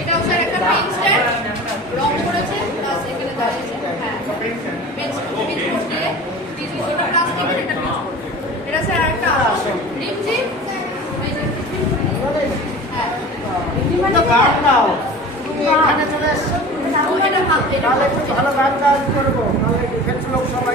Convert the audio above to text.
এটাও স্যার একটা pen stand রং করেছে প্লাস এখানে দাঁড়িয়েছে হ্যাঁ পেন স্ট্যান্ড দিয়ে দিয়েছি ওটা প্লাস্টিকের একটা পিস এটা স্যার একটা রিমজি হ্যাঁ তো গান দাও তুমি এখানে চলে এসছো এটা ভালো গান করবো নাহলে ডিফেন্স লোক সবাই